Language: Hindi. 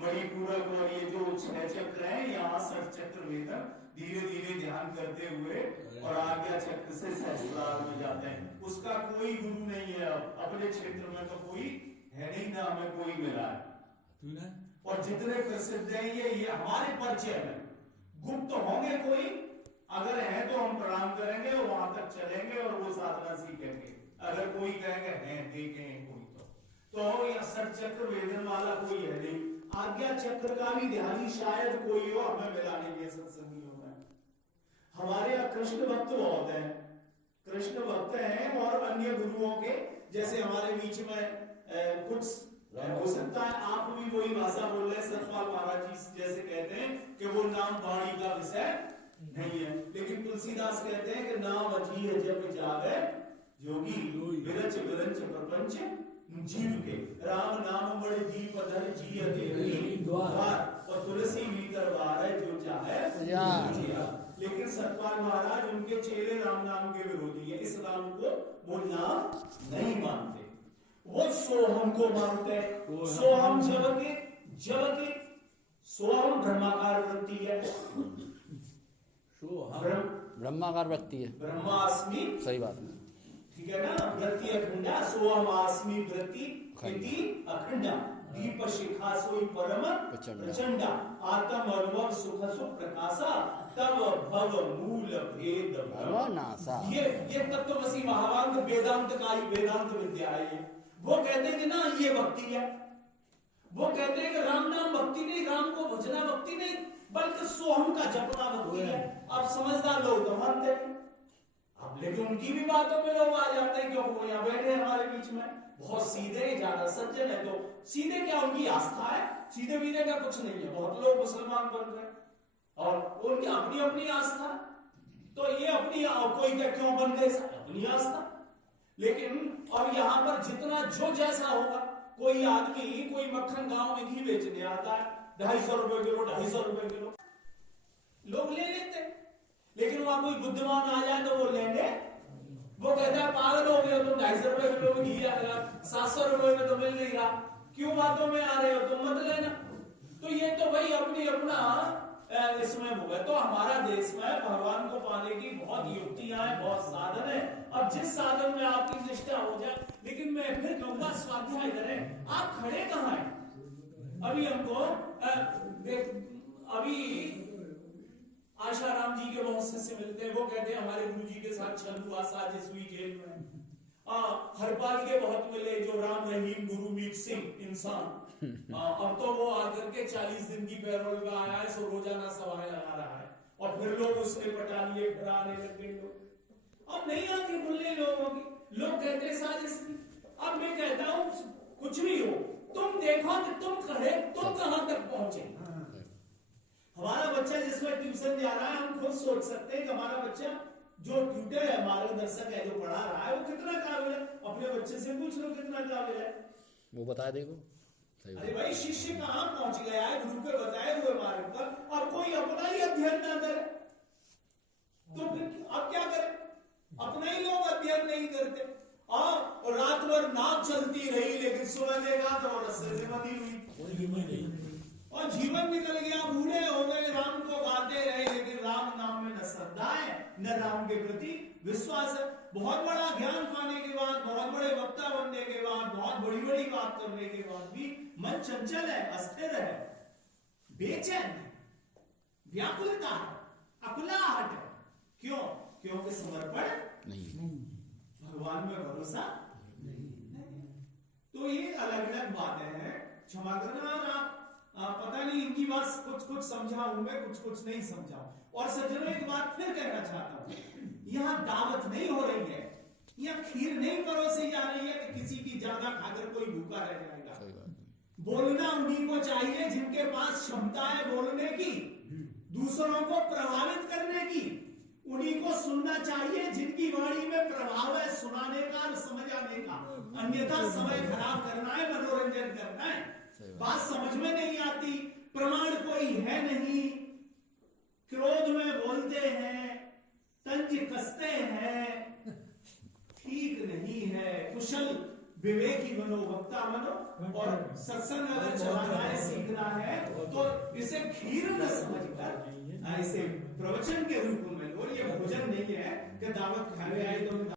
मणिपूरक और ये जो 6 चक्र हैं, यहाँ 60 चक्र वेदन धीरे धीरे ध्यान करते हुए और आज्ञा चक्र से सहस्त्रार में जाते हैं। उसका कोई गुरु नहीं है, अपने क्षेत्र में तो कोई है नहीं, ना हमें कोई मिला है। और जितने प्रसिद्ध हैं ये हमारे परिचय में गुप्त होंगे, कोई अगर है तो हम प्रणाम करेंगे, वहां तक चलेंगे और वो साधना सीखेंगे। अगर कोई कहेंगे हैं देखें कोई तो यह 60 चक्र वेदन वाला कोई है नहीं। आज्ञा चक्र का भी ध्यानी शायद कोई हो, हमें मिला नहीं है सत्संगियों में। हमारे यहाँ कृष्ण भक्त बहुत हैं, कृष्ण भक्त हैं और अन्य गुरुओं के, जैसे हमारे बीच में कुछ हो सकता है आप भी वही भाषा बोल रहे हैं, सतपाल महाराज जी जैसे कहते हैं कि वो नाम वाणी का विषय नहीं है, लेकिन तुलसीदास कहते हैं कि नाम अजीर जब जावे जोगी विरच विरंच प्रपंच जीव के, राम नाम बड़े जीव पधर जी द्वार, और तुलसी भीतर बार है जो चाहे। लेकिन सतपाल महाराज उनके चेले राम नाम के विरोधी है, इस राम को वो नाम नहीं मानते, वो सोहम को मानते हैं। सोहम जब के सोहम ब्रह्माकार वृत्ति है, ब्रह्माकार वृत्ति है, ब्रह्मास्मि, सही बात है, ठीक है ना। वृत्ति अखंडा, सोहमास्मि वृत्ति इति अखंडा, दीप शिखा सोई परम प्रचंडा, आत्म अनुभव सुख सुख प्रकाशा, तब भव मूल भेद भवनासा। ये तत्वमसी महावांग वेदांत का ही वेदांत विद्या है। वो कहते हैं कि ना ये भक्ति है, वो कहते हैं कि राम नाम भक्ति नहीं, राम को भजना भक्ति नहीं, बल्कि सोहम का जपना भक्ति है। अब समझदार लोग तो मानते हैं, अब लेकिन उनकी भी बातों में लोग आ जाते हैं, क्योंकि वो यहाँ बैठे हमारे बीच में, बहुत सीधे ज्यादा सज्जन है, तो सीधे क्या उनकी आस्था है, सीधे बीधे का कुछ नहीं है। बहुत लोग मुसलमान बन रहे हैं और उनकी अपनी अपनी आस्था, तो ये अपनी कोई क्या क्यों बन गए, अपनी आस्था। लेकिन और यहाँ पर जितना जो जैसा होगा, कोई आदमी कोई मक्खन गांव में घी बेचने आता है, 250 रुपए किलो, 250 रुपए किलो लोग ले लेते, लेकिन वहां कोई बुद्धिमान आ जाए तो वो लेंगे, वो कहता है पागल हो गए हो तुम, 250 रुपए किलो में घी आएगा, 700 रुपए में तो मिल नहीं रहा, क्यों बातों में आ रहे हो, तुम मत लेना। तो ये तो भाई अपनी अपना इसमें वो है। तो हमारा देश में भगवान को पाने की बहुत युक्तियां हैं, बहुत साधन है, अब जिस साधन में आपकी निष्ठा हो जाए। लेकिन मैं फिर कहूंगा स्वाध्याय करें, आप खड़े कहाँ हैं? अभी हमको अभी आशाराम जी के बहुत से मिलते हैं, वो कहते हैं हमारे गुरु जी के साथ छल हुआ, साजिश हुई जेल में। हरपाल के बहुत मिले, जो राम रहीम गुरु मीत सिंह इंसान, अब तो वो आकर के 40 दिन की पैरोल में आया है, सो रोजाना सवाएं लगा रहा है, और फिर लोग उसने पटा लिए, फिर आने लगे लोग। अब नहीं आती खुलने लोगों की, लोग कहते हैं साजिश थी। अब मैं कहता हूं कुछ भी हो, तुम देखो कि तुम खड़े, तुम कहां तक पहुंचे। हमारा बच्चा जिसमें ट्यूशन जा रहा है, हम खुद सोच सकते हैं कि हमारा बच्चा जो ट्यूटर है, मार्गदर्शक है, जो पढ़ा रहा है, वो कितना काबिल है। अपने बच्चे से पूछ लो कितना काबिल है, वो बता देगा। अरे भाई शिष्य कहां पहुंच गया है गुरु के बताए हुए मार्ग पर, और कोई अपना ही अध्ययन ना करे तो फिर अब क्या करें? अपना ही लोग अध्ययन नहीं करते, और रात भर नाव चलती रही, लेकिन सुबह देखा तो रस्ते से बंधी हुई, और जीवन निकल गया, बूढ़े हो गए, राम को गाते रहे, लेकिन राम नाम में न श्रद्धा है, न राम के प्रति विश्वास है। बहुत बड़ा ज्ञान पाने के बाद, बहुत बड़े वक्ता बनने के बाद, बहुत बड़ी बड़ी बात करने के बाद भी मन चंचल है, अस्थिर है, बेचैन है, व्याकुलता है, अकुलाहट है। क्यों? क्योंकि समर्पण नहीं, भगवान में भरोसा नहीं। तो ये अलग अलग बातें हैं, क्षमा करना। पता नहीं इनकी बात कुछ समझाऊं मैं, कुछ नहीं समझाऊं। और सज्जनों एक बात फिर कहना चाहता हूं, यहाँ दावत नहीं हो रही है, यहाँ खीर नहीं परोसी जा रही है कि किसी की ज्यादा खाकर कोई भूखा रह जाएगा। बोलना उन्हीं को चाहिए जिनके पास क्षमता है बोलने की, दूसरों को प्रभावित करने की। उन्हीं को सुनना चाहिए जिनकी वाणी में प्रभाव है, सुनाने का, समझाने का। अन्यथा समय खराब करना है, मनोरंजन करना है, बात समझ में नहीं आती, प्रमाण कोई है नहीं, क्रोध में बोलते हैं, तंज कसते हैं, ठीक नहीं है। कुशल विवेकी बनो, वक्ता बनो, और सत्संग अगर चलाना है, सीखना है, तो इसे खीर न समझकर इसे प्रवचन के रूप में लो। ये भोजन नहीं है कि दावत खाने आई तो